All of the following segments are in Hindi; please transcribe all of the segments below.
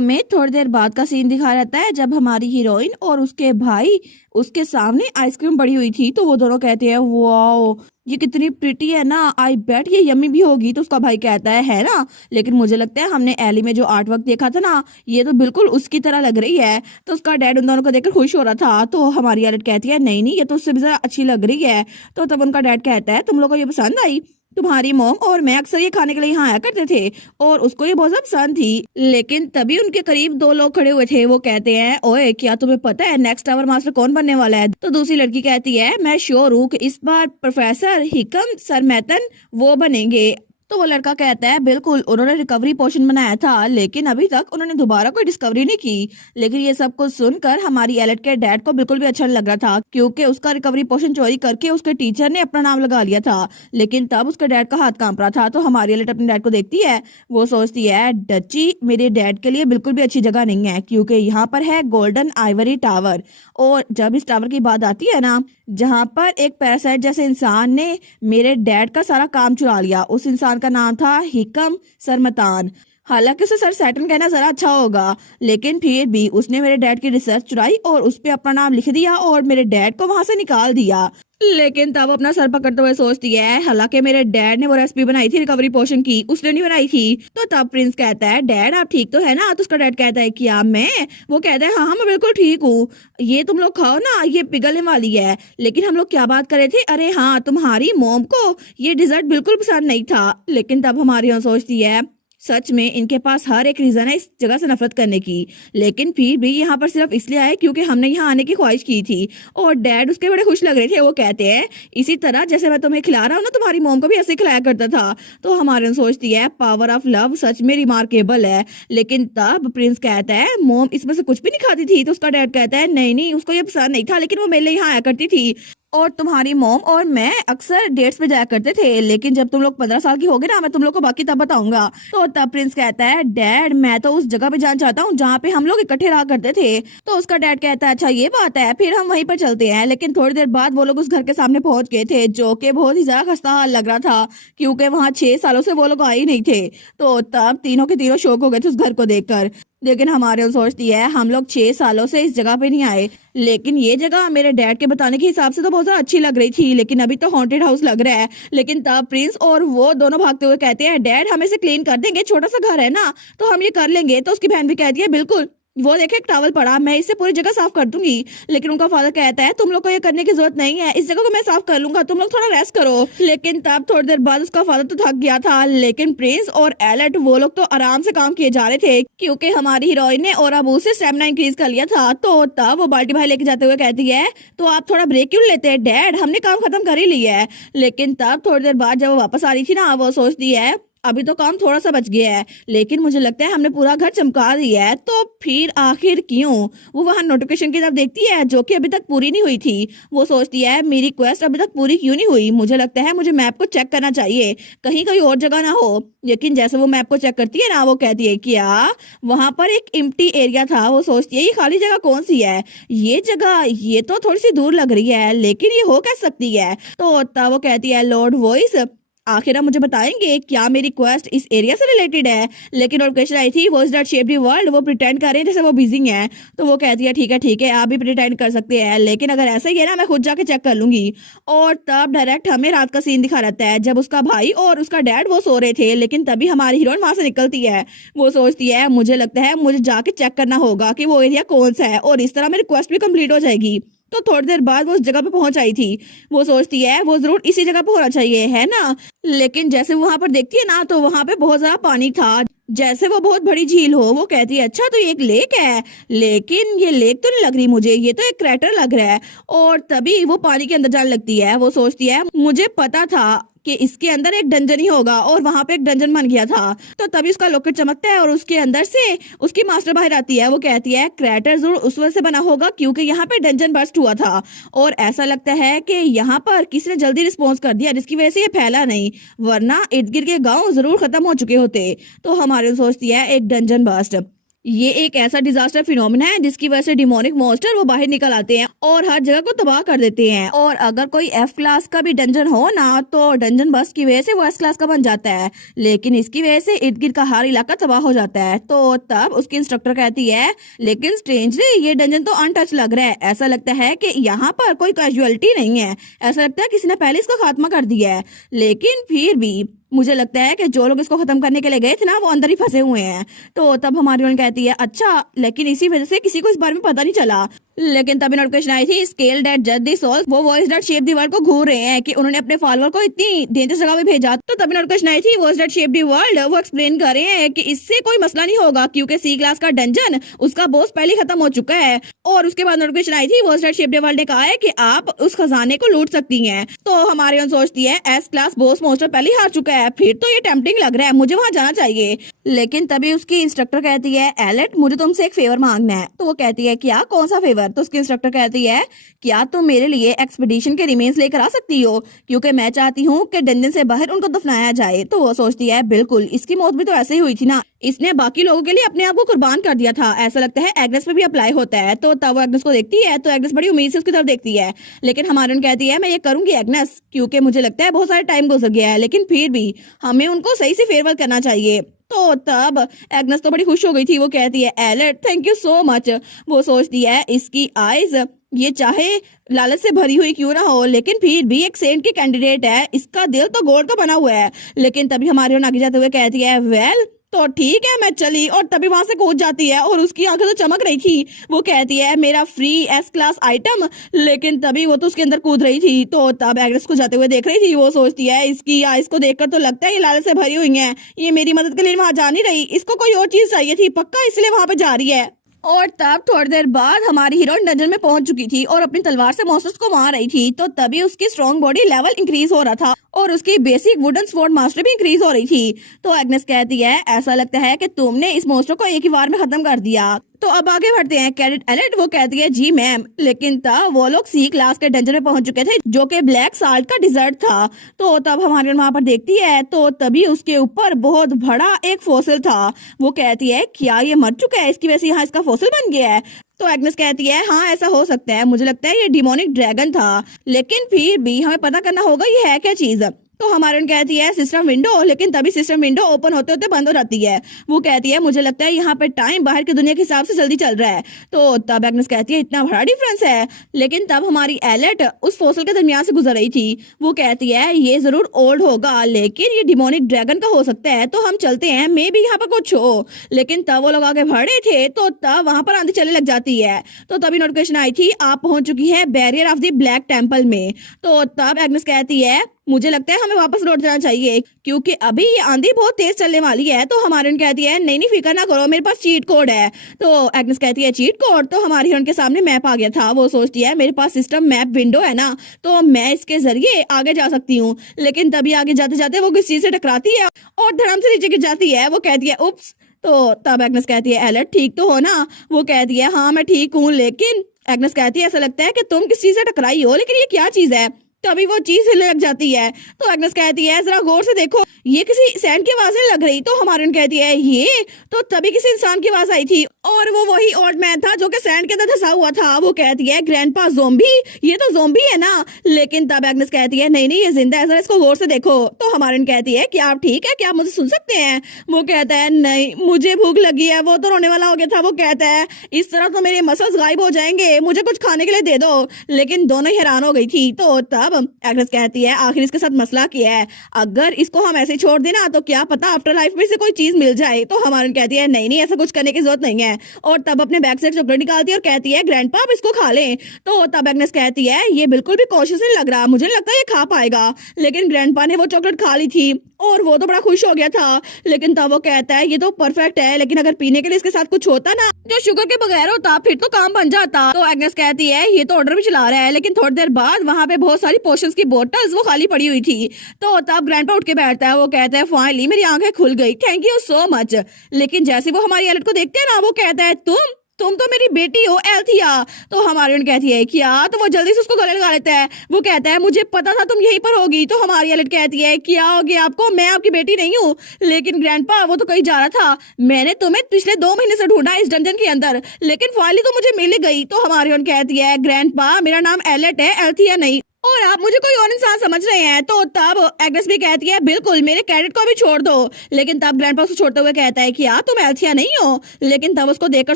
हमें थोड़ी देर बाद का सीन दिखा रहता है जब हमारी हीरोइन और उसके भाई उसके सामने आइसक्रीम पड़ी हुई थी तो वो दोनों कहते हैं वाओ ये कितनी प्रिटी है ना, आई बेट ये यम्मी भी होगी। तो उसका भाई कहता है ना। लेकिन मुझे लगता है हमने एली में जो आर्ट वर्क देखा था ना, ये तो बिल्कुल उसकी तरह लग रही है। तो उसका डैड उन दोनों को देखकर खुश हो रहा था। तो हमारी एलिट कहती है नहीं नहीं ये तो उससे भी ज्यादा अच्छी लग रही है। तो तब उनका डैड कहता है तुम लोगों को ये पसंद आई? तुम्हारी मॉम और मैं अक्सर ये खाने के लिए यहाँ आया करते थे और उसको ये बहुत ज्यादा पसंद थी। लेकिन तभी उनके करीब दो लोग खड़े हुए थे। वो कहते हैं ओए क्या तुम्हें पता है नेक्स्ट टावर मास्टर कौन बनने वाला है? तो दूसरी लड़की कहती है मैं श्योर हूँ कि इस बार प्रोफेसर हिकम सर मैथन वो बनेंगे। तो वो लड़का कहता है बिल्कुल उन्होंने रिकवरी पोशन बनाया था लेकिन अभी तक उन्होंने दोबारा कोई डिस्कवरी नहीं की। लेकिन ये सब कुछ सुनकर हमारी एलेट के डैड को बिल्कुल भी अच्छा नहीं लग रहा था क्योंकि उसका रिकवरी पोशन चोरी करके उसके टीचर ने अपना नाम लगा लिया था। लेकिन तब उसके डैड का हाथ कांप रहा था। तो हमारी एलेट अपने डैड को देखती है। वो सोचती है डची मेरे डैड के लिए बिल्कुल भी अच्छी जगह नहीं है क्योंकि यहाँ पर है गोल्डन आइवरी टावर। और जब इस टावर की बात आती है ना, जहाँ पर एक पैरासाइट जैसे इंसान ने मेरे डैड का सारा काम चुरा लिया, उस इंसान का नाम था हिकम सरमतान। हालांकि उसे सर सैटन कहना जरा अच्छा होगा लेकिन फिर भी उसने मेरे डैड की रिसर्च चुराई और उस पे अपना नाम लिख दिया और मेरे डैड को वहां से निकाल दिया। लेकिन तब अपना सर पकड़ते हुए सोचती है हालांकि मेरे डैड ने वो रेसिपी बनाई थी रिकवरी पोशन की, उसने नहीं बनाई थी। तो तब प्रिंस कहता है डैड आप ठीक तो है ना? तो उसका डैड कहता है क्या मैं? वो कहता है हाँ हाँ मैं बिल्कुल ठीक हूँ, ये तुम लोग खाओ ना ये पिघलने वाली है। लेकिन हम लोग क्या बात कर रहे थे? अरे हाँ तुम्हारी मॉम को ये डिजर्ट बिल्कुल पसंद नहीं था। लेकिन तब हमारी यहाँ सोचती है सच में इनके पास हर एक रीजन है इस जगह से नफरत करने की। लेकिन फिर भी यहाँ पर सिर्फ इसलिए आए क्योंकि हमने यहाँ आने की ख्वाहिश की थी। और डैड उसके बड़े खुश लग रहे थे। वो कहते हैं इसी तरह जैसे मैं तुम्हें खिला रहा हूँ ना तुम्हारी मॉम को भी ऐसे खिलाया करता था। तो हमारे सोचती है पावर ऑफ लव सच में रिमार्केबल है। लेकिन तब प्रिंस कहता है मॉम इसमें से कुछ भी नहीं खाती थी। तो उसका डैड कहता है नहीं नहीं उसको ये पसंद नहीं था लेकिन वो मेरे लिए यहाँ आया करती थी और तुम्हारी मॉम और मैं अक्सर डेट्स पे जाया करते थे। लेकिन जब तुम लोग 15 साल की होगे ना मैं तुम लोग को बाकी तब बताऊंगा। तो तब प्रिंस कहता है डैड मैं तो उस जगह पे जाना चाहता हूँ जहाँ पे हम लोग इकट्ठे रहा करते थे। तो उसका डैड कहता है अच्छा ये बात है फिर हम वहीं पर चलते हैं। लेकिन थोड़ी देर बाद वो लोग उस घर के सामने पहुंच गए थे जो कि बहुत ही ज्यादा खस्ता हाल लग रहा था क्योंकि वहाँ 6 सालों से वो लोग आए ही नहीं थे। तो तब तीनों के तीनों शौक हो गए थे उस घर को देखकर। लेकिन हमारे सोचती है हम लोग 6 सालों से इस जगह पे नहीं आए लेकिन ये जगह मेरे डैड के बताने के हिसाब से तो बहुत ज्यादा अच्छी लग रही थी लेकिन अभी तो हॉन्टेड हाउस लग रहा है। लेकिन तब प्रिंस और वो दोनों भागते हुए कहते हैं डैड हम इसे क्लीन कर देंगे, छोटा सा घर है ना तो हम ये कर लेंगे। तो उसकी बहन भी कहती है बिल्कुल वो देखे एक टॉवल पड़ा मैं इससे पूरी जगह साफ कर दूंगी। लेकिन उनका फादर कहता है तुम लोग को ये करने की जरूरत नहीं है, इस जगह को मैं साफ कर लूंगा, तुम लोग थोड़ा रेस्ट करो। लेकिन तब थोड़ी देर बाद उसका फादर तो थक गया था लेकिन प्रिंस और एलर्ट वो लोग तो आराम से काम किए जा रहे थे क्योंकि हमारी हीरोइन ने और अबू से स्टेमिना इंक्रीज कर लिया था। तो तब वो बाल्टी भाई लेके जाते हुए कहती है तो आप थोड़ा ब्रेक क्यों लेते हैं डैड, हमने काम खत्म कर ही लिया है। लेकिन तब थोड़ी देर बाद जब वो वापस आ रही थी ना वो सोचती है अभी तो काम थोड़ा सा बच गया है लेकिन मुझे लगता है हमने पूरा घर चमका दिया है। तो फिर आखिर क्यों? वो वहां नोटिफिकेशन की तरफ देखती है जो कि अभी तक पूरी नहीं हुई थी। वो सोचती है मेरी क्वेस्ट अभी तक पूरी क्यों नहीं हुई, मुझे लगता है मुझे मैप को चेक करना चाहिए कहीं कोई और जगह ना हो। लेकिन जैसे वो मैप को चेक करती है ना वो कहती है क्या वहां पर एक एम्प्टी एरिया था। वो सोचती है ये खाली जगह कौन सी है, ये जगह ये तो थोड़ी सी दूर लग रही है लेकिन ये हो कैसे सकती है। तो तब वो कहती है लॉर्ड वॉइस आखिर आप मुझे बताएंगे क्या मेरी क्वेस्ट इस एरिया से रिलेटेड है। लेकिन और क्वेश्चन आई थी वो इज नॉट शेप्ड वर्ल्ड, वो प्रिटेंड कर रहे हैं जैसे वो बिजी हैं। तो वो कहती है ठीक है आप भी प्रिटेंड कर सकते हैं लेकिन अगर ऐसा ही है ना मैं खुद जाके चेक कर लूंगी। और तब डायरेक्ट हमें रात का सीन दिखा रहता है जब उसका भाई और उसका डैड वो सो रहे थे लेकिन तभी हमारी हीरोइन वहां से निकलती है। वो सोचती है मुझे लगता है मुझे जाके चेक करना होगा कि वो एरिया कौन सा है और इस तरह मेरी क्वेस्ट भी कंप्लीट हो जाएगी। तो थोड़ी देर बाद वो उस जगह पे पहुंच आई थी। वो सोचती है वो जरूर इसी जगह पे होना चाहिए है ना। लेकिन जैसे वहां पर देखती है ना तो वहां पे बहुत ज्यादा पानी था जैसे वो बहुत बड़ी झील हो। वो कहती है अच्छा तो ये एक लेक है लेकिन ये लेक तो नहीं लग रही मुझे, ये तो एक क्रैटर लग रहा है। और तभी वो पानी के अंदर जाने लगती है। वो सोचती है मुझे पता था कि इसके अंदर एक डंजन ही होगा और वहां पे एक डंजन बन गया था। तो तभी उसका लॉकेट चमकता है और उसके अंदर से उसकी मास्टर बाहर आती है। वो कहती है क्रैटर जरूर उस वजह से बना होगा क्योंकि यहाँ पे डंजन बर्स्ट हुआ था और ऐसा लगता है कि यहाँ पर किसी ने जल्दी रिस्पॉन्स कर दिया जिसकी वजह से ये फैला नहीं, वरना इर्द गिर्द के गाँव जरूर खत्म हो चुके होते। तो हमारे सोचती है एक डंजन बर्स्ट ये एक ऐसा डिजास्टर फिनोमिना है जिसकी वजह से डिमोनिक मॉन्स्टर वो बाहर निकल आते हैं और हर जगह को तबाह कर देते हैं। और अगर कोई एफ क्लास का भी डंजन हो ना तो डंजन बस्ट की वजह से वो एस क्लास का बन जाता है, लेकिन इसकी वजह से इर्द गिर्द का हर इलाका तबाह हो जाता है। तो तब उसकी इंस्ट्रक्टर कहती है लेकिन स्ट्रेंजली ये डंजन तो अनटच लग रहा है, ऐसा लगता है कि यहाँ पर कोई कैजुअलिटी नहीं है, ऐसा लगता है किसी ने पहले इसका खात्मा कर दिया है। लेकिन फिर भी मुझे लगता है कि जो लोग इसको खत्म करने के लिए गए थे ना वो अंदर ही फंसे हुए हैं। तो तब हमारी ओन कहती है अच्छा, लेकिन इसी वजह से किसी को इस बारे में पता नहीं चला। लेकिन तभी नोटिफिकेशन आई थी स्केल दैट जज दी सोल, वो voice that shape the world को घूर रहे हैं कि उन्होंने अपने फॉलोअर को इतनी डेंजरस जगह पे भेजा। तो तभी नोटिफिकेशन आई थी voice that shape the world, वो एक्सप्लेन कर रहे हैं कि इससे कोई मसला नहीं होगा क्योंकि सी क्लास का डंजन उसका बॉस पहले खत्म हो चुका है। और उसके बाद नोटिफिकेशन आई थी voice that shape the world ने कहा है कि आप उस खजाने को लूट सकती हैं। तो हमारी ओन सोचती है एस क्लास बॉस मॉन्स्टर पहले हार चुका है, फिर तो ये टेम्पटिंग लग रहा है, मुझे वहां जाना चाहिए। लेकिन तभी उसकी इंस्ट्रक्टर कहती है एलेट मुझे तुमसे एक फेवर मांगना है। तो वो कहती है क्या, कौन सा फेवर? तो उसकी इंस्ट्रक्टर कहती है क्या तुम मेरे लिए एक्सपीडिशन के रिमेन्स लेकर आ सकती हो, क्योंकि मैं चाहती हूँ कि डंजन से बाहर उनको दफनाया जाए। तो वो सोचती है बिल्कुल, इसकी मौत भी तो ऐसे ही हुई थी ना, इसने बाकी लोगों के लिए अपने आप को कुर्बान कर दिया था, ऐसा लगता है एग्नेस पे भी अप्लाई होता है। तो तब वो एग्नेस को देखती है तो एग्नेस बड़ी उम्मीद से उसकी तरफ देखती है, लेकिन हमारी कहती है मैं ये करूंगी एग्नेस, क्योंकि मुझे लगता है बहुत सारा टाइम गुजर गया है, लेकिन फिर भी हमें उनको सही से फेयरवेल करना चाहिए। तो तब एग्नेस तो बड़ी खुश हो गई थी, वो कहती है AILET thank you so much. वो सोचती है इसकी आईज ये चाहे लालच से भरी हुई क्यों ना हो, लेकिन फिर भी एक सेंट की कैंडिडेट है, इसका दिल तो गोल्ड का बना हुआ है। लेकिन तभी हमारी ओर आगे जाते हुए कहती है वेल तो ठीक है मैं चली, और तभी वहां से कूद जाती है और उसकी आंखें तो चमक रही थी। वो कहती है मेरा फ्री एस क्लास आइटम, लेकिन तभी वो तो उसके अंदर कूद रही थी। तो तब एग्नेस को जाते हुए देख रही थी, वो सोचती है इसकी आइस को देखकर तो लगता है ये लालच से भरी हुई है, ये मेरी मदद के लिए वहां जा नहीं रही, इसको कोई और चीज चाहिए थी पक्का, इसलिए वहां पे जा रही है। और तब थोड़ी देर बाद हमारी हीरोइन डंजन में पहुंच चुकी थी और अपनी तलवार से मॉन्स्टर्स को मार रही थी। तो तभी उसकी स्ट्रॉन्ग बॉडी लेवल इंक्रीज हो रहा था और उसकी बेसिक वुडन स्वॉर्ड मास्टर भी इंक्रीज हो रही थी। तो एग्नेस कहती है ऐसा लगता है कि तुमने इस मॉन्स्टर को एक ही बार में खत्म कर दिया। तो अब आगे बढ़ते हैं कैडेट एलेट, वो कहती है जी मैम, लेकिन तब वो लोग सी क्लास के डंजन में पहुंच चुके थे जो कि ब्लैक साल्ट का डिजर्ट था। तो तब हमारी वहां पर देखती है तो तभी उसके ऊपर बहुत बड़ा एक फॉसिल था। वो कहती है क्या ये मर चुका है, इसकी वजह से यहाँ इसका फॉसिल बन गया है? तो एग्नेस कहती है हाँ ऐसा हो सकता है, मुझे लगता है ये डिमोनिक ड्रैगन था, लेकिन फिर भी हमें पता करना होगा ये है क्या चीज। तो हमारे कहती है सिस्टम विंडो, लेकिन तभी सिस्टम विंडो ओपन होते होते बंद हो जाती है। वो कहती है मुझे लगता है यहाँ पे टाइम बाहर की दुनिया के हिसाब से जल्दी चल रहा है। तो तब एग्नेस कहती है इतना बड़ा डिफरेंस है, लेकिन तब हमारी एलेट उस फॉसिल के दरमियान से गुजर रही थी। वो कहती है ये जरूर ओल्ड होगा, लेकिन ये डिमोनिक ड्रैगन का हो सकता है, तो हम चलते हैं, मे भी यहाँ पर कुछ हो। लेकिन तब वो लोग आगे बढ़े थे तो तब वहां पर आंधी चलने लग जाती है। तो तभी नोटिफिकेशन आई थी आप पहुंच चुकी है barrier of the black temple में। तो तब एग्नेस कहती है मुझे लगता है हमें वापस लौट जाना चाहिए क्योंकि अभी ये आंधी बहुत तेज चलने वाली है। तो हमारी कहती है नहीं फिक्र ना करो, मेरे पास चीट कोड है। तो एग्नेस कहती है चीट कोड? तो हमारी उनके सामने मैप आ गया था। वो सोचती है मेरे पास सिस्टम मैप विंडो है ना, तो मैं इसके जरिए आगे जा सकती हूँ। लेकिन तभी आगे जाते जाते वो किसी चीज से टकराती है और धड़म से नीचे गिर जाती है। वो कहती है उप्स। तो तब एग्नेस कहती है एलेट ठीक तो हो ना? वो कहती है हाँ मैं ठीक हूँ, लेकिन एग्नेस कहती है ऐसा लगता है कि तुम किस चीज से टकराई हो, लेकिन ये क्या चीज है? तभी वो चीज हिलने लग जाती है। तो एग्नेस कहती है जरा गौर से देखो, ये किसी सैंड की आवाज नहीं लग रही। तो हमारी कहती है ये तो तभी किसी इंसान की आवाज आई थी और वो वही ओल्ड मैन था जो कि सैंड के अंदर धंसा हुआ था। वो कहती है ग्रैंडपा ज़ोंबी, ये तो ज़ोंबी है ना? लेकिन तब एग्नेस कहती है नहीं ये जिंदा है, जरा इसको गौर से देखो। तो हमारी कहती है क्या आप ठीक है, क्या आप मुझे सुन सकते हैं? वो कहता है नहीं मुझे भूख लगी है। वो तो रोने वाला हो गया था। वो कहता है इस तरह तो मेरे मसल्स गायब हो जाएंगे, मुझे कुछ खाने के लिए दे दो। लेकिन दोनों ही हैरान हो गई थी। तो तब एग्नेस कहती है आखिर इसके साथ मसला क्या है, अगर इसको हम ऐसे छोड़ देना तो क्या पता आफ्टर लाइफ में से कोई चीज मिल जाए। तो हमारी कहती है नहीं ऐसा कुछ करने की जरूरत नहीं है। और तब अपने बैग से एक चॉकलेट निकालती है और कहती है ग्रैंडपा आप इसको खा लें। तो तब एग्नेस कहती है ये बिल्कुल भी कॉशियस नहीं लग रहा, मुझे लगता है ये खा पाएगा। लेकिन ग्रैंडपा ने वो चॉकलेट खा ली थी और वो तो बड़ा खुश हो गया था। लेकिन तब वो कहता है ये तो परफेक्ट है, लेकिन अगर पीने के लिए इसके साथ कुछ होता ना जो शुगर के बगैर होता फिर तो काम बन जाता। तो एग्नेस कहती है ये तो ऑर्डर भी चला रहा है। लेकिन थोड़ी देर बाद वहां पे बहुत सारी पोशंस की बोतल्स वो खाली पड़ी हुई थी। तो तब ग्रैंडपा उठ के बैठता है। वो कहता है फाइनली मेरी आंखें खुल गई, थैंक यू सो मच। लेकिन जैसे वो हमारी एलेट को देखते हैं ना, वो कहता है तुम तुम तो मेरी बेटी हो एल्थिया। तो हमारी कहती है क्या, तो वो जल्दी से उसको गले लगा लेता है। वो कहता है मुझे पता था तुम यहीं पर होगी। तो हमारी एलिट कहती है क्या हो गया आपको, मैं आपकी बेटी नहीं हूँ। लेकिन ग्रैंडपा वो तो कहीं जा रहा था, मैंने तुम्हें पिछले 2 महीने से ढूंढा इस डंजन के अंदर, लेकिन फाइनली तो मुझे मिल गई। तो हमारी कहती है ग्रैंडपा मेरा नाम एलिट है, एल्थिया नहीं, और आप मुझे कोई और इंसान समझ रहे हैं। तो तब एग्नेस भी कहती है बिल्कुल, मेरे कैडेट को भी छोड़ दो। लेकिन तब ग्रैंडपा उसको छोड़ते हुए कहता है कि यार तुम एल्थिया नहीं हो। लेकिन तब उसको देखकर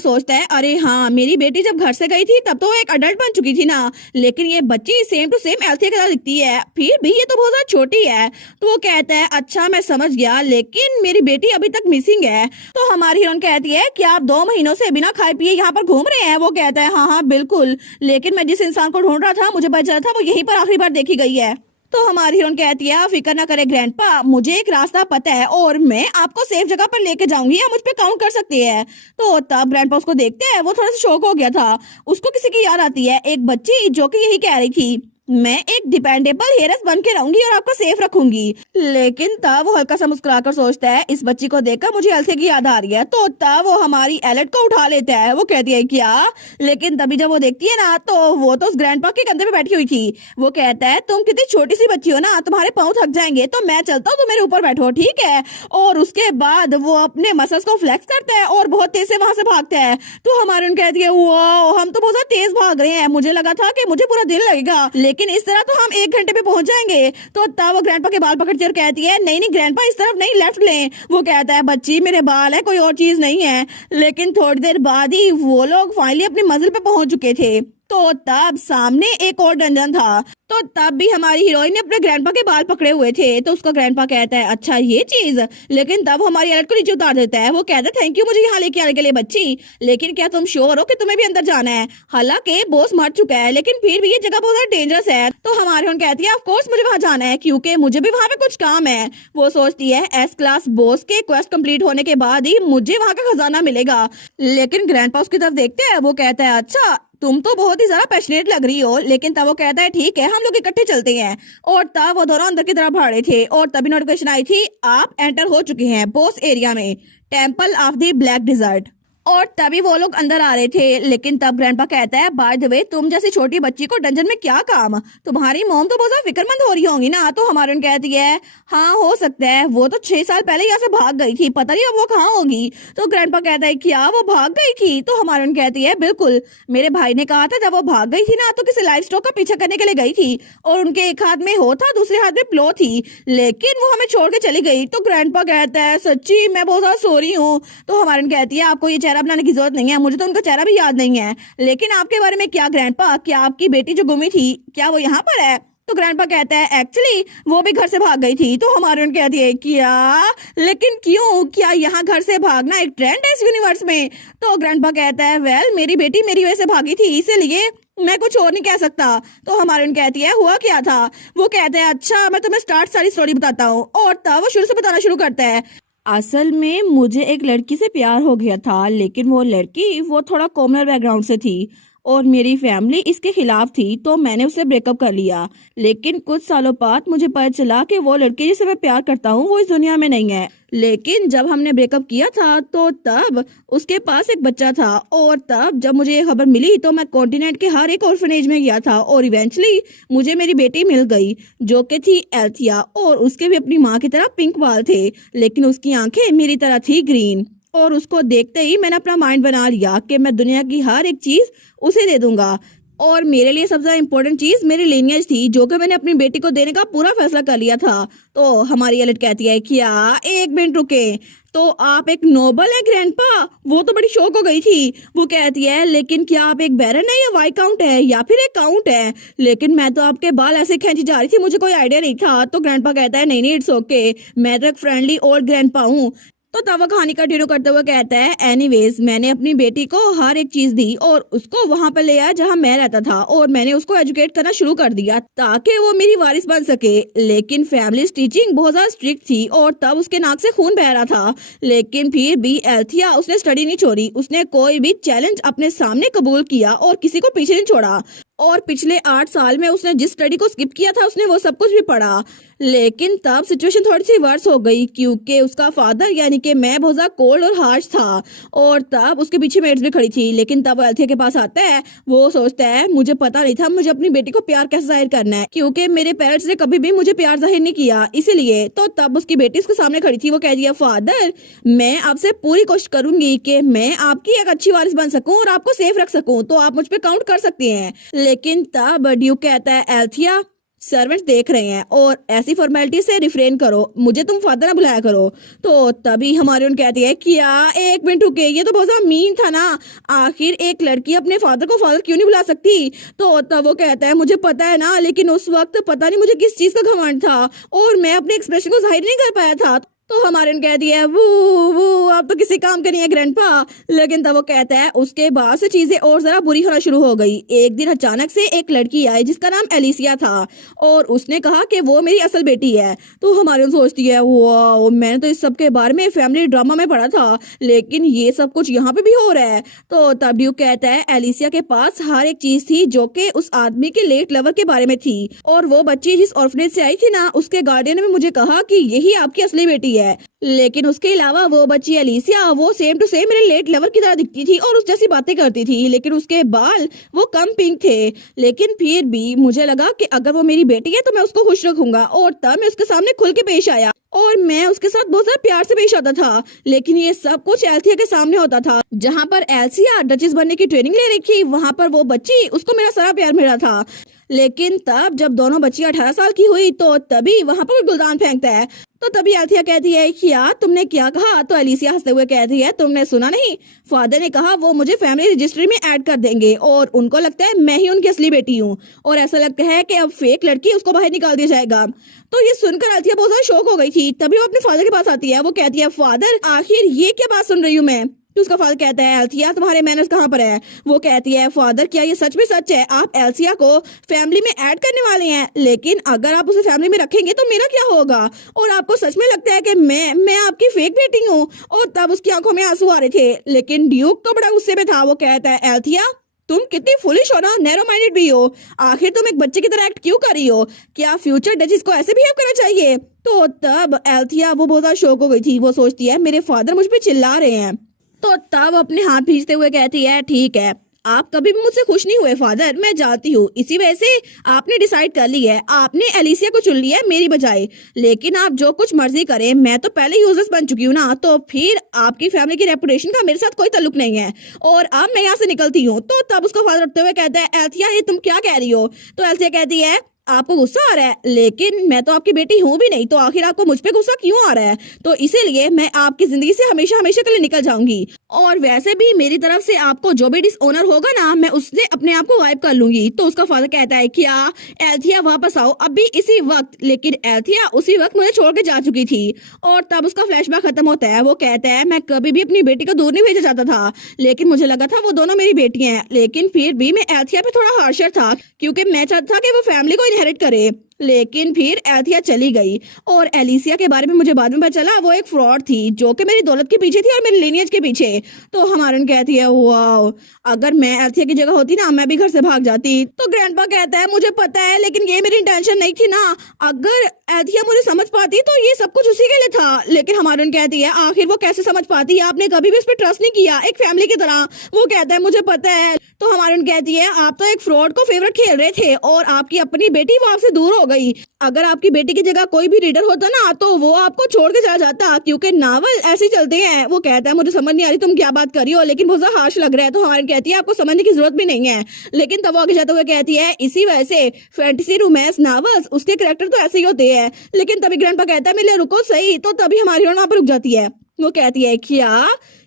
सोचता है अरे हाँ, मेरी बेटी जब घर से गई थी तब तो वो एक अडल्ट बन चुकी थी ना, लेकिन ये बच्ची सेम टू सेम एल्थिया की तरह दिखती है, फिर भी ये तो बहुत ज्यादा छोटी है। तो वो कहता है अच्छा मैं समझ गया, लेकिन मेरी बेटी अभी तक मिसिंग है। तो हमारी हीरोइन कहती है कि आप 2 महीनों से बिना खाए पिए यहाँ पर घूम रहे हैं। वो कहता है हाँ हाँ बिल्कुल, लेकिन मैं जिस इंसान को ढूंढ रहा था मुझे पता चला था वो यहीं पर आखिरी बार देखी गई है। तो हमारी हीरोइन कहती है फिक्र ना करे ग्रैंडपा, मुझे एक रास्ता पता है और मैं आपको सेफ जगह पर लेके जाऊंगी, आप मुझ पे काउंट कर सकती है। तो तब ग्रैंडपा उसको देखते हैं, वो थोड़ा सा शॉक हो गया था। उसको किसी की याद आती है, एक बच्ची जो कि यही कह रही थी मैं एक डिपेंडेबल हेरस बन के रहूंगी और आपको सेफ रखूंगी। लेकिन तब वो हल्का सा मुस्कुराकर सोचता है इस बच्ची को देखकर मुझे एल्थिया की याद आ रही है। तो तब वो हमारी एलेट को उठा लेता है। वो कहती है क्या, लेकिन तभी जब वो देखती है ना तो वो तो उस ग्रैंडपा के कंधे पे बैठी हुई थी। वो कहता है तुम कितनी छोटी सी बच्ची हो ना, तुम्हारे पाँव थक जाएंगे तो मैं चलता हूँ, तुम मेरे ऊपर बैठो ठीक है। और उसके बाद वो अपने मसल्स को फ्लेक्स करता है और बहुत तेज से वहां से भागता है। तो हमारी उन कहती है वाओ, हम तो बहुत तेज भाग रहे हैं, मुझे लगा था कि मुझे पूरा दिन लगेगा, लेकिन इस तरह तो हम 1 घंटे में पहुंच जाएंगे। तो तब वो ग्रैंडपा के बाल पकड़ती है और कहती है नहीं नहीं ग्रैंडपा इस तरफ नहीं, लेफ्ट लें। वो कहता है बच्ची मेरे बाल है, कोई और चीज नहीं है। लेकिन थोड़ी देर बाद ही वो लोग फाइनली अपनी मंजिल पे पहुंच चुके थे। तो तब सामने एक और डंजन था। तो तब भी हमारी हीरोइन ने अपने ग्रैंडपा के बाल पकड़े हुए थे। तो उसका ग्रैंडपा कहता है अच्छा ये चीज, लेकिन तब हमारी एलेट को नीचे उतार देता है। वो कहता है थैंक यू मुझे यहाँ लेके आने के लिए बच्ची, लेकिन क्या तुम श्योर हो कि तुम्हें भी अंदर जाना है? हालांकि बॉस मर चुका है, लेकिन फिर भी ये जगह बहुत ज्यादा डेंजरस है। तो हमारी हीरोइन कहती है ऑफ कोर्स मुझे वहां जाना है, क्योंकि मुझे भी वहां पे कुछ काम है। वो सोचती है एस क्लास बॉस के क्वेस्ट कंप्लीट होने के बाद ही मुझे वहां का खजाना मिलेगा। लेकिन ग्रैंडपा उसकी तरफ देखते हैं। वो कहता है अच्छा तुम तो बहुत ही ज्यादा पैशनेट लग रही हो। लेकिन तब वो कहता है ठीक है हम लोग इकट्ठे चलते हैं। और तब वो दोनों अंदर की तरफ भाग रहे थे और तभी नोटिफिकेशन आई थी आप एंटर हो चुके हैं बॉस एरिया में, temple of the black desert. और तभी वो लोग अंदर आ रहे थे। लेकिन तब ग्रैंडपा कहता है बाय द वे तुम जैसी छोटी बच्ची को डंजन में क्या काम, तुम्हारी मॉम तो बहुत ज्यादा फिक्रमंद हो रही होंगी ना। तो हमारी कहती है हाँ हो सकता है, वो तो 6 साल पहले यहाँ से भाग गई थी, पता नहीं अब वो कहाँ होगी। तो ग्रैंडपा कहता है क्या वो भाग गई थी? तो हमारी कहती है बिल्कुल, मेरे भाई ने कहा था जब वो भाग गई थी ना तो किसी लाइफ स्टॉक का पीछा करने के लिए गई थी और उनके एक हाथ में हो था दूसरे हाथ में प्लो थी, लेकिन वो हमें छोड़ के चली गई। तो ग्रैंडपा कहता है सच्ची मैं बहुत ज्यादा सो रही हूँ। तो हमारी कहती है आपको ये चेहरा बनाने की जरूरत नहीं है, मुझे तो उनका चेहरा भी याद नहीं है। लेकिन आपके बारे में क्या ग्रैंडपा, क्या आपकी बेटी जो गुमी थी क्या वो यहाँ पर है? तो ग्रैंडपा कहता है एक्चुअली वो भी घर से भाग गई थी। तो हमारे कहती है क्या, लेकिन क्यों, क्या यहाँ घर से भागना एक ट्रेंड है इस यूनिवर्स में? तो ग्रैंडपा कहता है वेल मेरी बेटी मेरी वजह से भागी थी, इसीलिए मैं कुछ और नहीं कह सकता। तो हमारे कहती है हुआ क्या था? वो कहते हैं अच्छा मैं तुम्हें स्टार्ट सारी स्टोरी बताता हूँ। और तब वो शुरू से बताना शुरू करता है असल में मुझे एक लड़की से प्यार हो गया था, लेकिन वो लड़की वो थोड़ा कॉमनर बैकग्राउंड से थी और मेरी फैमिली इसके खिलाफ थी, तो मैंने उससे ब्रेकअप कर लिया। लेकिन कुछ सालों बाद मुझे पता चला कि वो लड़की जिसे मैं प्यार करता हूँ वो इस दुनिया में नहीं है। लेकिन जब हमने ब्रेकअप किया था तो तब उसके पास एक बच्चा था, और तब जब मुझे ये खबर मिली तो मैं कॉन्टिनेंट के हर एक ऑर्फनेज में गया था और इवेंचुअली मुझे मेरी बेटी मिल गई जो कि थी एल्थिया, और उसके भी अपनी माँ की तरह पिंक बाल थे, लेकिन उसकी आंखें मेरी तरह थी ग्रीन। और उसको देखते ही मैंने अपना माइंड बना लिया कि मैं दुनिया की हर एक चीज उसे दे दूंगा। और मेरे लिए सबसे ज्यादा इम्पोर्टेंट चीज मेरी लिनियज थी, जो कि मैंने अपनी बेटी को देने का पूरा फैसला कर लिया था। तो हमारी एलिट कहती है क्या, एक मिनट रुके, तो आप एक नोबल है ग्रैंडपा? वो तो बड़ी शौक हो गई थी। वो कहती है लेकिन क्या आप एक बैरन है या वाइकाउंट है या फिर एक काउंट है? लेकिन मैं तो आपके बाल ऐसे खींची जा रही थी, मुझे कोई आइडिया नहीं था। तो ग्रैंडपा कहता है नहीं नहीं इट्स ओके, मैं तो एक फ्रेंडली ओल्ड ग्रैंडपा हूँ। तो तब वो कहानी कंटिन्यू करते हुए कहता है एनीवेज मैंने अपनी बेटी को हर एक चीज दी और उसको वहां पर ले आया जहां मैं रहता था, और मैंने उसको एजुकेट करना शुरू कर दिया ताकि वो मेरी वारिस बन सके। लेकिन फैमिली टीचिंग बहुत ज्यादा स्ट्रिक्ट थी और तब उसके नाक से खून बह रहा था। लेकिन फिर भी एल्थिया उसने स्टडी नहीं छोड़ी, उसने कोई भी चैलेंज अपने सामने कबूल किया और किसी को पीछे नहीं छोड़ा। और पिछले 8 साल में उसने जिस स्टडी को स्किप किया था उसने वो सब कुछ भी पढ़ा। लेकिन तब सिचुएशन थोड़ी सी वर्स हो गई क्योंकि उसका फादर यानी कि मैं बहुत ज्यादा कोल्ड और हार्श था और तब उसके पीछे मेड्स भी खड़ी थी। लेकिन तब वो एल्थिया के पास आता है, वो सोचता है मुझे पता नहीं था मुझे अपनी बेटी को प्यार कैसे जाहिर करना है क्योंकि मेरे पेरेंट्स ने कभी भी मुझे प्यार जाहिर नहीं किया, इसीलिए। तो तब उसकी बेटी उसके सामने खड़ी थी, वो कह दिया फादर मैं आपसे पूरी कोशिश करूंगी कि मैं आपकी एक अच्छी वारिस बन सकूं और आपको सेफ रख सकूं, तो आप मुझ पे काउंट कर सकते हैं। लेकिन तब ड्यूक कहता है एल्थिया सर्वेंट्स देख रहे हैं और ऐसी फॉर्मेलिटी से रिफ्रेन करो, मुझे तुम फादर ना बुलाया करो। तो तभी हमारे उन कहती है क्या एक मिनट रुके, ये तो बहुत ज्यादा मीन था ना, आखिर एक लड़की अपने फादर को फादर क्यों नहीं बुला सकती। तो तब वो कहता है मुझे पता है ना, लेकिन उस वक्त पता नहीं मुझे किस चीज का घमंड था और मैं अपने एक्सप्रेशन को जाहिर नहीं कर पाया था। तो हमारे ने कह दिया वो आप तो किसी काम के नहीं है ग्रैंडपा। लेकिन तब वो कहता है उसके बाद से चीजें और जरा बुरी होना शुरू हो गई। एक दिन अचानक से एक लड़की आई जिसका नाम एलिसिया था और उसने कहा कि वो मेरी असल बेटी है। तो हमारे सोचती है वाह, मैंने तो इस सब के बारे में फैमिली ड्रामा में पढ़ा था लेकिन ये सब कुछ यहाँ पे भी हो रहा है। तो तब ड्यूक कहता है एलिसिया के पास हर एक चीज थी जो कि उस आदमी के लेट लवर के बारे में थी और वो बच्ची जिस ऑर्फनेज से आई थी ना, उसके गार्डियन ने मुझे कहा कि यही आपकी असली बेटी है। लेकिन उसके अलावा वो बच्ची एलिसिया वो सेम टू सेम मेरे लेट लवर की तरह दिखती थी और उस जैसी बातें करती थी, लेकिन उसके बाल वो कम पिंक थे। लेकिन फिर भी मुझे लगा कि अगर वो मेरी बेटी है तो मैं उसको खुश रखूंगा और तब मैं उसके सामने खुल के पेश आया और मैं उसके साथ बहुत ज्यादा प्यार से पेश आता था। लेकिन ये सब कुछ एल्थिया के सामने होता था, जहाँ पर एल्सिया डचेस बनने की ट्रेनिंग ले रही थी वहाँ पर वो बच्ची उसको मेरा सारा प्यार मिला था। लेकिन तब जब दोनों बच्चियां 18 साल की हुई तो तभी वहाँ पर गुलदान फेंकता है। तो तभी एल्थिया कहती है क्या तुमने क्या कहा। तो एलिसिया हंसते हुए कहती है तुमने सुना नहीं, फादर ने कहा वो मुझे फैमिली रजिस्ट्री में ऐड कर देंगे और उनको लगता है मैं ही उनकी असली बेटी हूँ और ऐसा लगता है कि अब फेक लड़की उसको बाहर निकाल दिया जाएगा। तो ये सुनकर एल्थिया बहुत ज्यादा शौक हो गई थी। तभी वो अपने फादर के पास आती है, वो कहती है फादर आखिर ये क्या बात सुन रही हूँ मैं। तो उसका फादर कहता है एल्थिया तुम्हारे मैनर्स कहाँ पर है। वो कहती है फादर क्या ये सच में सच है, आप एल्सिया को फैमिली में ऐड करने वाले हैं, लेकिन अगर आप उसे फैमिली में रखेंगे तो मेरा क्या होगा और आपको सच में लगता है कि मैं आपकी फेक बेटी हूँ। और तब उसकी आंखों में आंसू आ रहे थे। लेकिन ड्यूक तो बड़ा गुस्से में था, वो कहता है एल्थिया तुम कितनी फुलिश हो ना, नैरो माइंडेड भी हो, आखिर तुम एक बच्चे की तरह एक्ट क्यों कर रही हो, क्या फ्यूचर डचेस को ऐसे बिहेव करना चाहिए। तो तब एल्थिया वो बहुत ज्यादा शौक हो गई थी, वो सोचती है मेरे फादर मुझ पे चिल्ला रहे हैं। तो तब अपने हाथ खींचते हुए कहती है ठीक है आप कभी भी मुझसे खुश नहीं हुए फादर, मैं जानती हूँ, इसी वजह से आपने डिसाइड कर ली है, आपने एलिसिया को चुन लिया है मेरी बजाय। लेकिन आप जो कुछ मर्जी करें, मैं तो पहले यूजर्स बन चुकी हूँ ना, तो फिर आपकी फैमिली की रेपुटेशन का मेरे साथ कोई ताल्लुक नहीं है और अब मैं यहाँ से निकलती हूँ। तो तब उसका फादर उठते हुए कहता है एल्थिया ये तुम क्या कह रही हो। तो एल्थिया कहती है आपको गुस्सा आ रहा है, लेकिन मैं तो आपकी बेटी हूँ भी नहीं, तो आखिर आपको मुझ पे गुस्सा क्यों आ रहा है। तो इसीलिए मैं आपकी जिंदगी से हमेशा हमेशा के लिए निकल जाऊंगी और वैसे भी मेरी तरफ से आपको जो भी डिसऑनर होगा ना, मैं उससे अपने आप को गायब कर लूंगी। तो उसका फादर कहता है क्या एल्थिया वापस आओ अभी इसी वक्त। लेकिन एल्थिया उसी वक्त मुझे छोड़ के जा चुकी थी और तब उसका फ्लैशबैक खत्म होता है। वो कहता है मैं कभी भी अपनी बेटी को दूर नहीं भेजा चाहता था, लेकिन मुझे लगा था वो दोनों मेरी बेटियां हैं, लेकिन फिर भी मैं एल्थिया पे थोड़ा हार्शर था क्योंकि मैं चाहता था कि वो फैमिली को इनहेरिट करे। लेकिन फिर एल्थिया चली गई और एलिसिया के बारे में मुझे बाद में पता चला वो एक फ्रॉड थी जो कि मेरी दौलत के पीछे थी और मेरे लिनियज के पीछे। तो हमारन कहती है वाओ, अगर मैं एल्थिया की जगह होती ना मैं भी घर से भाग जाती। तो ग्रैंडपा कहता है मुझे पता है, लेकिन ये मेरी इंटेंशन नहीं थी ना, अगर एल्थिया मुझे समझ पाती तो ये सब कुछ उसी के लिए था। लेकिन हमारन कहती है आखिर वो कैसे समझ पाती, आपने कभी भी उस पर ट्रस्ट नहीं किया एक फैमिली की तरह। वो कहता है मुझे पता है। तो हमारन कहती है आप तो एक फ्रॉड को फेवरेट खेल रहे थे और आपकी अपनी बेटी वो आपसे दूर हो गई। अगर आपकी बेटी की जगह कोई भी रीडर होता ना तो वो आपको छोड़ के चला जाता, क्योंकि नावल ऐसे चलते हैं। वो कहता है मुझे समझ नहीं आ रही तुम क्या बात कर रही हो, लेकिन बहुत ज्यादा हार्श लग रहा है। तो हमारी कहती है आपको समझने की जरूरत भी नहीं है। लेकिन तब वो आगे जाते हुए कहती है इसी वजह से फैंटेसी रोमांस नॉवेल्स उसके कैरेक्टर तो ऐसे ही होते हैं। लेकिन तभी ग्रैंडपा कहता है मिले रुको सही। तो तभी हमारी वहां पर रुक जाती है। वो कहती है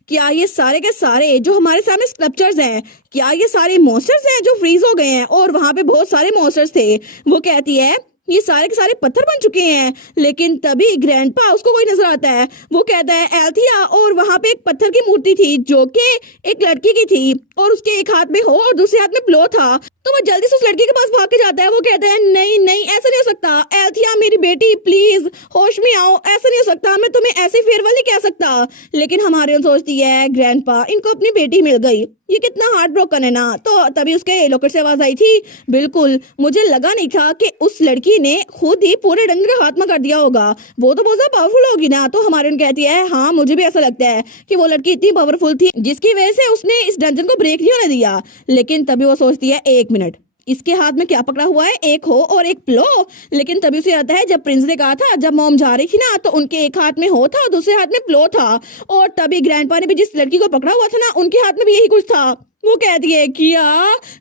क्या ये सारे के सारे जो हमारे सामने स्कल्पचर्स हैं, क्या ये सारे मॉन्स्टर्स हैं जो फ्रीज हो गए हैं और वहां पे बहुत सारे मॉन्स्टर्स थे। वो कहती है ये सारे के सारे पत्थर बन चुके हैं। लेकिन तभी ग्रैंडपा उसको कोई नजर आता है। वो कहता है एल्थिया, और वहां पे एक पत्थर की मूर्ति थी जो कि एक लड़की की थी और उसके एक हाथ में हो और दूसरे हाथ में प्लो था। तो वो जल्दी से उस लड़की के पास भाग के जाता है। वो कहता है नहीं नहीं ऐसा नहीं हो सकता, एल्थिया मेरी बेटी प्लीज होश में आओ, ऐसा नहीं हो सकता, मैं तुम्हें ऐसी फेयरवेल नहीं कह सकता। लेकिन हमारे सोचती है ग्रैंडपा इनको अपनी बेटी मिल गई, ये कितना हार्ट ब्रोकन है ना। तो तभी उसके लॉकर से आवाज आई थी, बिल्कुल मुझे लगा नहीं था कि उस लड़की ने खुद ही पूरे डंगर का खात्मा कर दिया होगा, वो तो बहुत ज्यादा पावरफुल होगी ना। तो हमारे कहती है हाँ मुझे भी ऐसा लगता है कि वो लड़की इतनी पावरफुल थी जिसकी वजह से उसने इस डंजन को ब्रेक नहीं होने दिया। लेकिन तभी वो सोचती है एक मिनट, इसके हाथ में क्या पकड़ा हुआ है, एक हो और एक प्लो। लेकिन तभी उसे आता है जब प्रिंस ने कहा था जब मॉम जा रही थी ना तो उनके एक हाथ में हो था और दूसरे हाथ में प्लो था, और तभी ग्रैंडपा ने भी जिस लड़की को पकड़ा हुआ था ना उनके हाथ में भी यही कुछ था। वो कहती है किया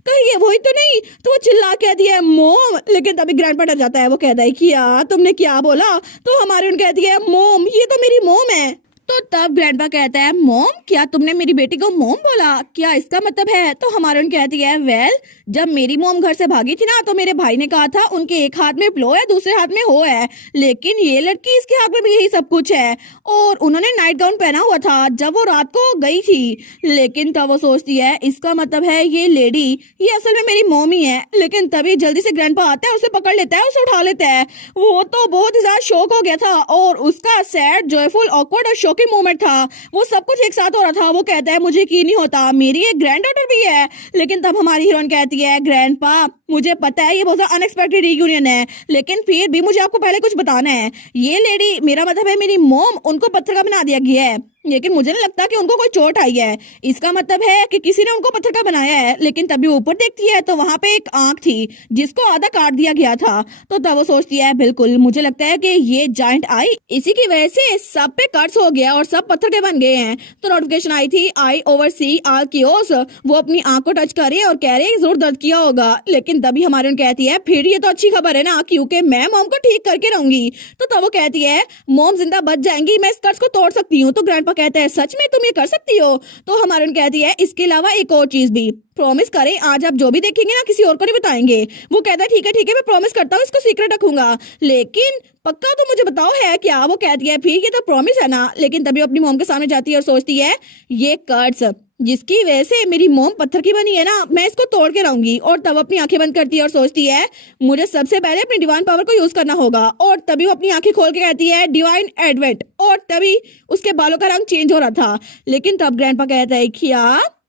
कहीं ये वही तो नहीं, तो वो चिल्ला कहती है मोम। लेकिन तभी ग्रैंडपा डर जाता है, वो कहता है किया तुमने क्या बोला। तो हमारे उन कहती है मोम, ये तो मेरी मोम है। तो तब ग्रैंडपा कहता है मोम, क्या तुमने मेरी बेटी को मोम बोला, क्या इसका मतलब है। तो हमारे उन कहती है वेल जब मेरी मोम घर से भागी थी ना तो मेरे भाई ने कहा था उनके एक हाथ में प्लो है दूसरे हाथ में हो है, लेकिन ये लड़की इसके हाथ में भी यही सब कुछ है और उन्होंने नाइट गाउन पहना हुआ था जब वो रात को गई थी। लेकिन तब वो सोचती है इसका मतलब है ये लेडी ये असल में मेरी मोम ही है। लेकिन तभी जल्दी से ग्रैंडपा आता है, उसे पकड़ लेता है, उसे उठा लेता है। वो तो बहुत ही ज्यादा शॉक हो गया था और उसका सैड जॉयफुल ऑकवर्ड और शॉकिंग मोमेंट था, वो सब कुछ एक साथ हो रहा था। वो कहता है मुझे यकीन नहीं होता मेरी एक ग्रैंड डॉटर भी है। लेकिन तब हमारी हीरोइन कहती है ग्रैंडपा मुझे पता है ये बहुत अनएक्सपेक्टेड रियूनियन है, लेकिन फिर भी मुझे आपको पहले कुछ बताना है। ये लेडी मेरा मतलब है मेरी मोम, उनको पत्थर का बना दिया गया है, लेकिन मुझे नहीं लगता कि उनको कोई चोट आई है। इसका मतलब है कि किसी ने उनको पत्थर का बनाया है। लेकिन तभी ऊपर देखती है तो वहां पे एक आंख थी जिसको आधा काट दिया गया था। तो तब वो सोचती है बिल्कुल मुझे लगता है कि ये जॉइंट आई इसी की वजह से सब पे कट्स हो गया और सब पत्थर के बन गए हैं। तो नोटिफिकेशन आई थी आई ओवरसी ऑल कियोस, वो अपनी आंख को टच कर रही है और कह रही है जरूर दर्द किया होगा। लेकिन तभी हमारे उन कहती है फिर ये तो अच्छी खबर है ना क्योंकि मैं मॉम को ठीक करके रहूंगी। तो तब वो कहती है मॉम जिंदा बच जाएंगी, मैं इस कर्ज को तोड़ सकती हूँ। तो ग्रैंडपा कहता है सच में तुम ये कर सकती हो। तो हमारे उन कहती है इसके अलावा एक और चीज भी, प्रॉमिस करें आज आप जो भी देखेंगे ना किसी और को नहीं बताएंगे। वो कहता है ठीक है मैं प्रॉमिस करता हूँ इसको सीक्रेट रखूंगा, लेकिन पक्का तो मुझे बताओ है क्या। वो कहती है फिर ये तो प्रॉमिस है ना। लेकिन तभी अपनी मॉम के सामने जाती है और सोचती है ये कर्ज जिसकी वजह से मेरी मोम पत्थर की बनी है ना, मैं इसको तोड़ के रहूंगी। और तब अपनी आंखें बंद करती है और सोचती है मुझे सबसे पहले अपनी डिवाइन पावर को यूज करना होगा। और तभी वो अपनी आंखें खोल के कहती है डिवाइन एडवेंट, और तभी उसके बालों का रंग चेंज हो रहा था। लेकिन तब ग्रैंडपा कहता है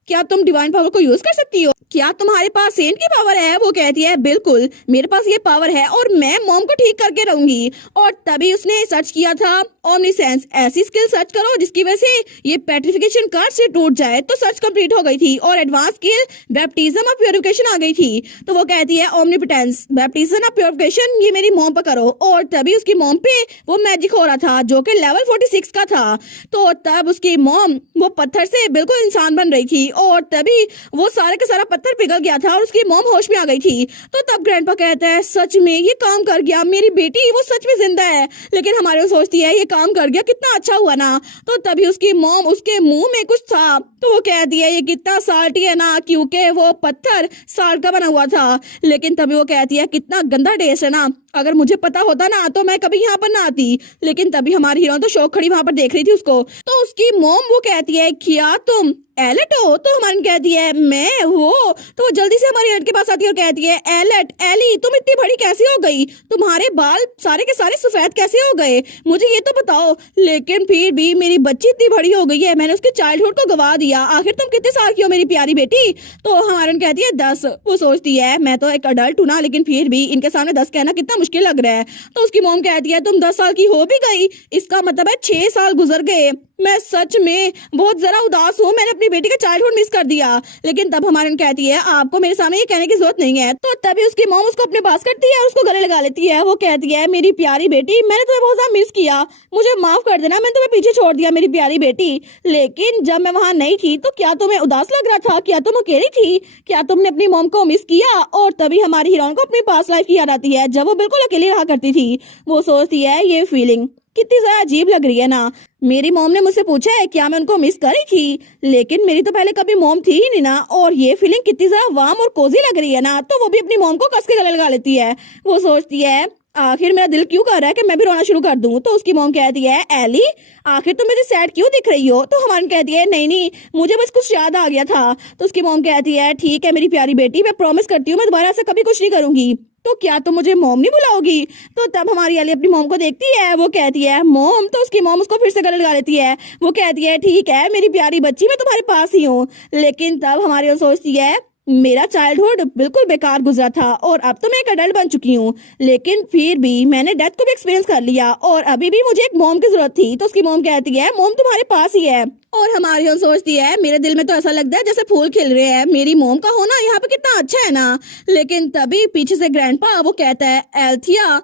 क्या तुम डिवाइन पावर को यूज कर सकती हो, क्या तुम्हारे पास सेंट की पावर है। वो कहती है बिल्कुल मेरे पास ये पावर है और मैं मॉम को ठीक करके रहूंगी। और तभी उसने सर्च किया था ओमनीसेंस, ऐसी स्किल सर्च करो जिसकी वजह से ये पेट्रिफिकेशन कार्ड से टूट जाए। तो सर्च कंप्लीट हो गई थी और advance skill baptism of purification आ गई थी। तो वो कहती है ओमनीपोटेंस बैप्टिज्म ऑफ प्यूरिफिकेशन ये मेरी मॉम पर करो। और तभी उसकी मॉम पे वो मैजिक हो रहा था जो कि लेवल 46 का था। तो तब उसकी मॉम वो पत्थर से बिल्कुल इंसान बन रही थी और तभी वो सारे का सारा पत्थर पिघल गया था और उसकी मॉम होश में आ गई थी। तो तब ग्रैंडपा कहता है सच में ये काम कर गया, मेरी बेटी वो सच में जिंदा है। लेकिन हमारे सोचती है ये काम कर गया कितना अच्छा हुआ ना। तो तभी उसकी मॉम उसके मुंह में कुछ था तो वो कहती है ये कितना साल्टी है ना क्योंकि वो पत्थर साल्ट का बना हुआ था। लेकिन तभी वो कहती है कितना गंदा टेस्ट है ना, अगर मुझे पता होता ना तो मैं कभी यहाँ पर ना आती। लेकिन तभी हमारी हीरोइन तो शौक खड़ी वहां पर देख रही थी उसको। तो उसकी मॉम वो कहती है क्या तुम एलेट हो। तो हमारी कहती है मैं वो। तो वो जल्दी से हमारी एलेट के पास आती है और कहती है एलेट एली तुम इतनी बड़ी कैसे हो गई, तुम्हारे बाल सारे के सारे सफेद कैसे हो गए, मुझे ये तो बताओ। लेकिन फिर भी मेरी बच्ची इतनी बड़ी हो गई है, मैंने उसके चाइल्डहुड को गवा दिया, आखिर तुम कितने साल की हो मेरी प्यारी बेटी। तो हमारी कहती है 10। वो सोचती है मैं तो एक अडल्ट हूँ ना, लेकिन फिर भी इनके सामने 10 कहना कितना मुश्किल लग रहा है। तो उसकी मॉम कहती है तुम 10 साल की हो भी गई, इसका मतलब है 6 साल गुजर गए, मैं सच में बहुत जरा उदास हूँ, मैंने अपनी बेटी का चाइल्डहुड मिस कर दिया। लेकिन तब हमारी कहती है आपको मेरे सामने ये कहने की जरूरत नहीं है। तो तभी उसकी मॉम उसको अपने पास करती है और उसको गले लगा लेती है। वो कहती है मेरी प्यारी बेटी मैंने तुम्हें बहुत ज्यादा मिस किया, मुझे माफ कर देना, मैंने तुम्हें पीछे छोड़ दिया मेरी प्यारी बेटी। लेकिन जब मैं वहां नहीं थी तो क्या तुम्हें उदास लग रहा था, क्या तुम अकेली थी, क्या तुमने अपनी मॉम को मिस किया। और तभी हमारी हीरोइन को अपनी पास्ट लाइफ की याद आती है जब वो बिल्कुल अकेली रहा करती थी। वो सोचती है ये फीलिंग कितनी ज्यादा अजीब लग रही है ना, मेरी मॉम ने मुझसे पूछा है क्या मैं उनको मिस करी थी, लेकिन मेरी तो पहले कभी मॉम थी ही नहीं ना। और ये फीलिंग कितनी ज्यादा वार्म और कोजी लग रही है ना। तो वो भी अपनी मॉम को कस के गले लगा लेती है। वो सोचती है आखिर मेरा दिल क्यों कर रहा है कि मैं भी रोना शुरू कर दूं। तो उसकी मॉम कहती है एली आखिर तुम मुझे सैड क्यों दिख रही हो। तो हमारी कहती है नहीं मुझे बस कुछ याद आ गया था। तो उसकी मॉम कहती है ठीक है मेरी प्यारी बेटी, मैं प्रॉमिस करती हूँ मैं दोबारा ऐसा कभी कुछ नहीं करूंगी। तो क्या तुम मुझे मॉम नहीं बुलाओगी? तो तब हमारी एली अपनी मॉम को देखती है, वो कहती है मॉम, तो उसकी मॉम उसको फिर से गले लगा लेती है। वो कहती है ठीक है मेरी प्यारी बच्ची, मैं तुम्हारे पास ही हूँ। लेकिन तब हमारी ओर सोचती है मेरा चाइल्डहुड बिल्कुल बेकार गुजरा था और अब तो मैं एक अडल्ट बन चुकी हूँ, लेकिन फिर भी मैंने डेथ को भी एक्सपीरियंस कर लिया और अभी भी मुझे एक मॉम की जरूरत थी। तो उसकी मॉम कहती है मॉम तुम्हारे पास ही है। और हमारी ओर सोचती है मेरे दिल में तो ऐसा लगता है जैसे फूल खिल रहे हैं, मेरी मॉम का होना यहाँ पे कितना अच्छा है ना। लेकिन तभी पीछे से ग्रैंडपा वो कहता है एल्थिया।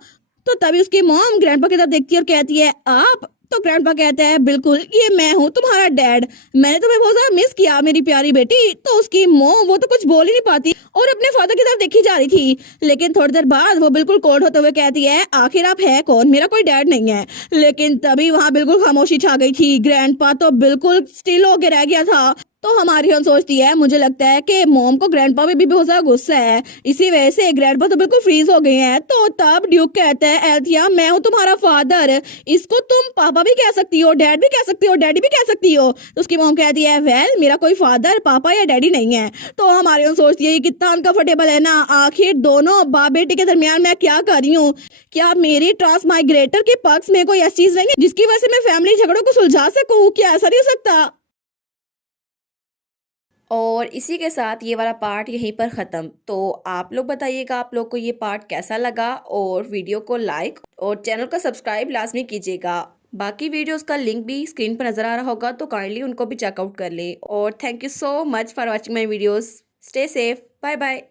तो तभी उसकी मॉम ग्रैंडपा की तरफ देखती है और कहती है आप? तो ग्रैंडपा कहता है बिल्कुल, ये मैं हूँ तुम्हारा डैड, मैंने तुम्हें बहुत ज्यादा मिस किया मेरी प्यारी बेटी। तो उसकी मॉम वो तो कुछ बोल ही नहीं पाती और अपने फादर की तरफ देखी जा रही थी। लेकिन थोड़ी देर बाद वो बिल्कुल कोल्ड होते हुए कहती है आखिर आप है कौन, मेरा कोई डैड नहीं है। लेकिन तभी वहां बिल्कुल खामोशी छा गई थी, ग्रैंडपा तो बिल्कुल स्टिल होके रह गया था। तो हमारी हम सोचती है मुझे लगता है कि मॉम को ग्रैंडपा पे भी बहुत ज्यादा गुस्सा है, इसी वजह से ग्रैंडपा तो बिल्कुल फ्रीज हो गए हैं। तो तब ड्यूक कहता है एल्थिया मैं हूँ तुम्हारा फादर, इसको तुम पापा भी कह सकती हो, डैड भी कह सकती हो, डैडी भी कह सकती हो। तो उसकी मॉम कहती है वेल मेरा कोई फादर पापा या डैडी नहीं है। तो हमारी हम सोचती है ये कितना अनकंफर्टेबल है ना, आखिर दोनों बाप बेटे के दरमियान मैं क्या कर रही हूँ? क्या मेरी ट्रांस माइग्रेटर के पक्ष में कोई ऐसी चीज नहीं है जिसकी वजह से मैं फैमिली झगड़ों को सुलझा सकूं? क्या ऐसा नहीं हो सकता? और इसी के साथ ये वाला पार्ट यहीं पर ख़त्म। तो आप लोग बताइएगा आप लोग को ये पार्ट कैसा लगा, और वीडियो को लाइक और चैनल को सब्सक्राइब लाजमी कीजिएगा। बाकी वीडियोस का लिंक भी स्क्रीन पर नज़र आ रहा होगा, तो काइंडली उनको भी चेकआउट कर ले। और thank you so much for watching my videos. Stay safe, bye bye.